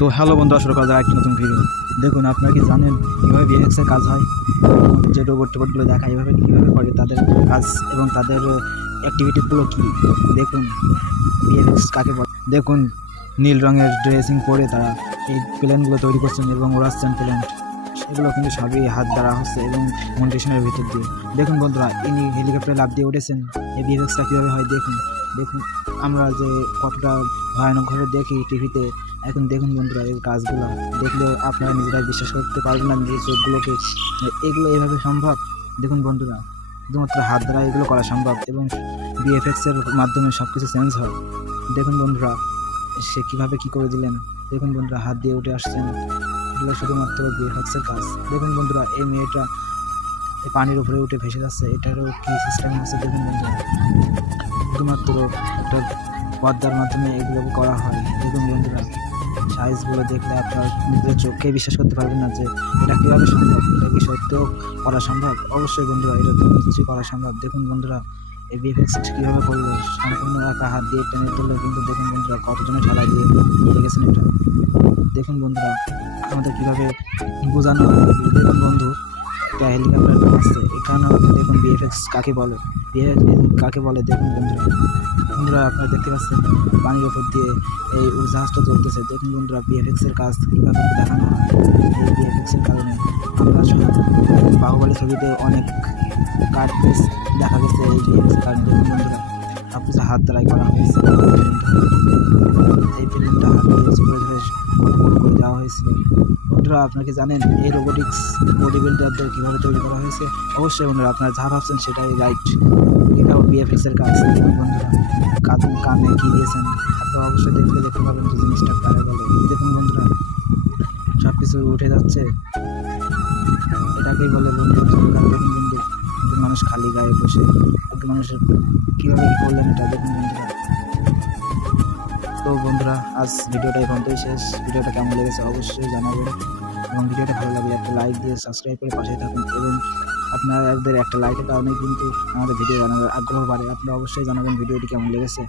তো হ্যালো বন্ধুরা, শুরু করা যাক একটি নতুন ভিডিও। দেখুন, আপনারা কি জানেন কীভাবে ভিএফএক্সের কাজ হয়? যে রোবটগুলো দেখায় এভাবে কীভাবে করে তাদের কাজ এবং তাদের অ্যাক্টিভিটিগুলো কী। দেখুন ভিএফএক্স কাকে বলে। দেখুন নীল রঙের ড্রেসিং পরে তারা এই প্লেনগুলো তৈরি করছেন এবং ওড়াচ্ছেন প্লেন। এগুলো কিন্তু সবই হাত দ্বারা হচ্ছে এবং মনিটেশনের ভিতর দিয়ে। দেখুন বন্ধুরা, ইনি হেলিকপ্টারে লাফ দিয়ে উঠেছেন। এই ভিএফএক্সটা কীভাবে হয় দেখুন। দেখুন আমরা যে কতটা ভয়ানকভাবে দেখি টিভিতে, এখন দেখুন বন্ধুরা এই কাজগুলো দেখলে আপনারা নিজেরাই বিশ্বাস করতে পারবেন না নিজের চোখগুলোকে, এগুলো এভাবে সম্ভব। দেখুন বন্ধুরা, শুধুমাত্র হাত দ্বারা এগুলো করা সম্ভব এবং ভিএফএক্সের মাধ্যমে সব কিছু চেঞ্জ হয়। দেখুন বন্ধুরা সে কীভাবে কী করে দিলেন। দেখুন বন্ধুরা হাত দিয়ে উঠে আসছেন, এগুলো শুধুমাত্র ভিএফএক্সের কাজ। দেখুন বন্ধুরা এই মেয়েটা এই পানির উপরে উঠে ভেসে যাচ্ছে, এটারও কী সিস্টেম আছে। দেখুন বন্ধুরা শুধুমাত্র একটা পর্দার মাধ্যমে এগুলোকে করা হয়। দেখুন বন্ধুরা সাইজগুলো দেখলে আপনার নিজের চোখকে বিশ্বাস করতে পারবেন না যে এটা কীভাবে সম্ভব, এটা কি সত্যিও করা সম্ভব। অবশ্যই বন্ধুরা এটা তো নিশ্চয়ই করা সম্ভব। দেখুন বন্ধুরা এই ভিএফএক্স কীভাবে করবে, সম্পূর্ণ একা হাত দিয়ে টেনে তুললে কিন্তু দেখুন বন্ধুরা কতজনে ঠেলাই দিয়ে নিয়ে গেছেন এটা। দেখুন বন্ধুরা আমাদের কীভাবে বোঝানো হয়। দেখুন বন্ধু একটা হেলিকপ্টার আসছে, এখানেও দেখুন ভিএফএক্স কাকে বলে, ভিএফএক্স কাকে বলে। দেখুন বন্ধুরা আপনারা দেখতে পাচ্ছেন পানির উপর দিয়ে এই উড়োজাহাজটা চলতেছে। দেখুন বন্ধুরা ভিএফএক্সের কাজ কীভাবে দেখানো হয়। এই ভিএফএক্সের কারণে আমরা বাহুবলী ছবিতে অনেক কাট দেখা গেছে এই ভিএফএক্সের কারণে। দেখুন বন্ধুরা সব কিছু হাত দ্বারাই করা হয়েছে। এই ফিল্মটা হাত দিয়ে করে ধরে করে দেওয়া হয়েছিল। বন্ধুরা আপনারা কি জানেন এই রোবোটিক্স বডি বিল্ডারদের কীভাবে তৈরি করা হয়েছে? অবশ্যই বন্ধুরা আপনারা যা ভাবছেন সেটাই রাইট, এটাও ভিএফএক্সের কাজ। দেখুন বন্ধুরা কানে কী দিয়েছেন, তো অবশ্যই দেখতে পাবেন যে জিনিসটা কারে বলে। দেখুন বন্ধুরা সব কিছু উঠে যাচ্ছে, এটাকেই বলে বন্ধু সরকার। দেখুন বন্ধু মানুষ খালি গায়ে বসে মানুষের কীভাবে কী করলেন এটা। দেখুন বন্ধুরা তো বন্ধুরা আজ ভিডিওটা এই পর্যন্তই শেষ। ভিডিওটা কেমন লেগেছে অবশ্যই জানাবেন এবং ভিডিওটা ভালো লাগলে একটা লাইক দিয়ে সাবস্ক্রাইব করে পাশে থাকুন এবং আপনাদের একটা লাইকের কারণে কিন্তু আমাদের ভিডিও বানানোর আগ্রহ বাড়ে। আপনারা অবশ্যই জানাবেন ভিডিওটি কেমন লেগেছে।